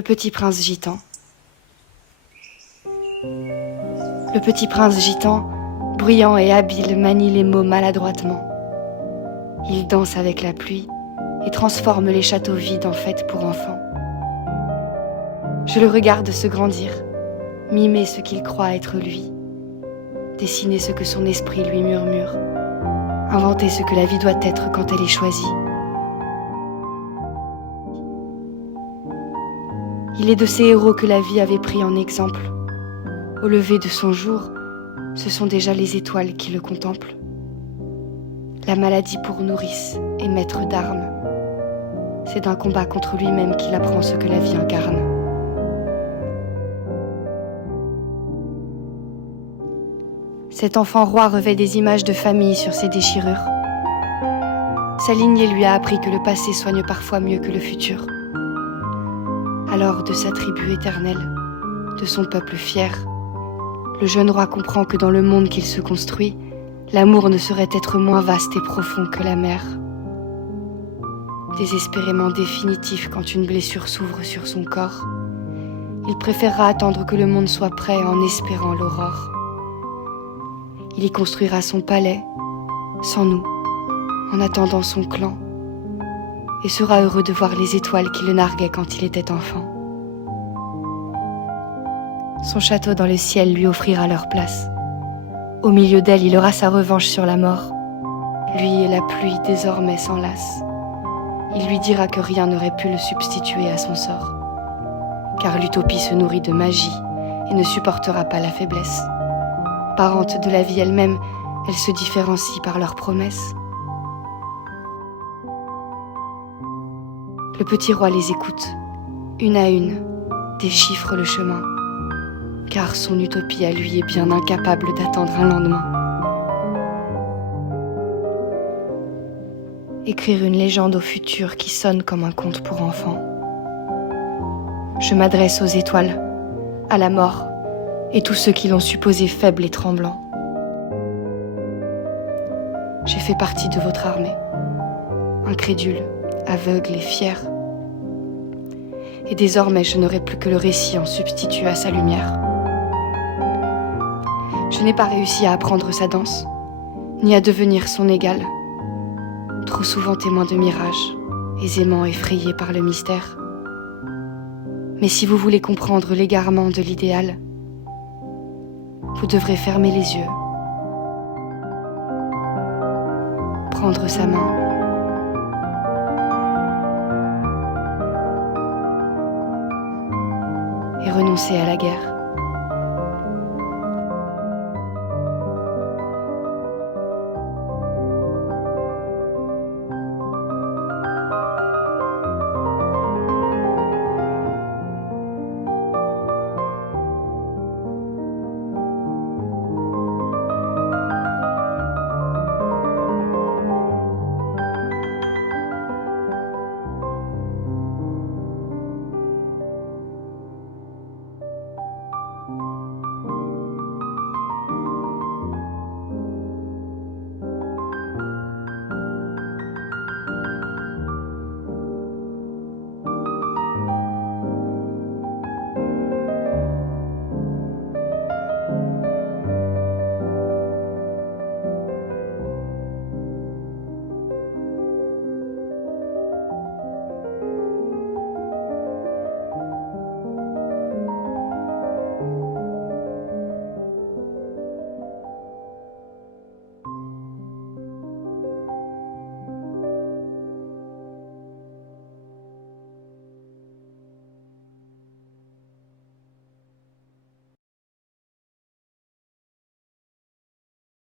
Le petit prince gitan. Le petit prince gitan, bruyant et habile, manie les mots maladroitement. Il danse avec la pluie et transforme les châteaux vides en fêtes pour enfants. Je le regarde se grandir, mimer ce qu'il croit être lui, dessiner ce que son esprit lui murmure, inventer ce que la vie doit être quand elle est choisie. Il est de ces héros que la vie avait pris en exemple. Au lever de son jour, ce sont déjà les étoiles qui le contemplent. La maladie pour nourrice et maître d'armes. C'est d'un combat contre lui-même qu'il apprend ce que la vie incarne. Cet enfant roi revêt des images de famille sur ses déchirures. Sa lignée lui a appris que le passé soigne parfois mieux que le futur. Alors, de sa tribu éternelle, de son peuple fier, le jeune roi comprend que dans le monde qu'il se construit, l'amour ne saurait être moins vaste et profond que la mer. Désespérément définitif quand une blessure s'ouvre sur son corps, il préférera attendre que le monde soit prêt en espérant l'aurore. Il y construira son palais, sans nous, en attendant son clan, et sera heureux de voir les étoiles qui le narguaient quand il était enfant. Son château dans le ciel lui offrira leur place. Au milieu d'elle, il aura sa revanche sur la mort. Lui et la pluie désormais s'enlacent. Il lui dira que rien n'aurait pu le substituer à son sort. Car l'utopie se nourrit de magie et ne supportera pas la faiblesse. Parente de la vie elle-même, elle se différencie par leurs promesses. Le petit roi les écoute, une à une, déchiffre le chemin, car son utopie à lui est bien incapable d'attendre un lendemain. Écrire une légende au futur qui sonne comme un conte pour enfants. Je m'adresse aux étoiles, à la mort, et tous ceux qui l'ont supposé faible et tremblant. J'ai fait partie de votre armée, incrédule, aveugle et fier. Et désormais, je n'aurai plus que le récit en substitut à sa lumière. Je n'ai pas réussi à apprendre sa danse, ni à devenir son égal. Trop souvent témoin de mirages, aisément effrayé par le mystère. Mais si vous voulez comprendre l'égarement de l'idéal, vous devrez fermer les yeux, prendre sa main, et renoncer à la guerre.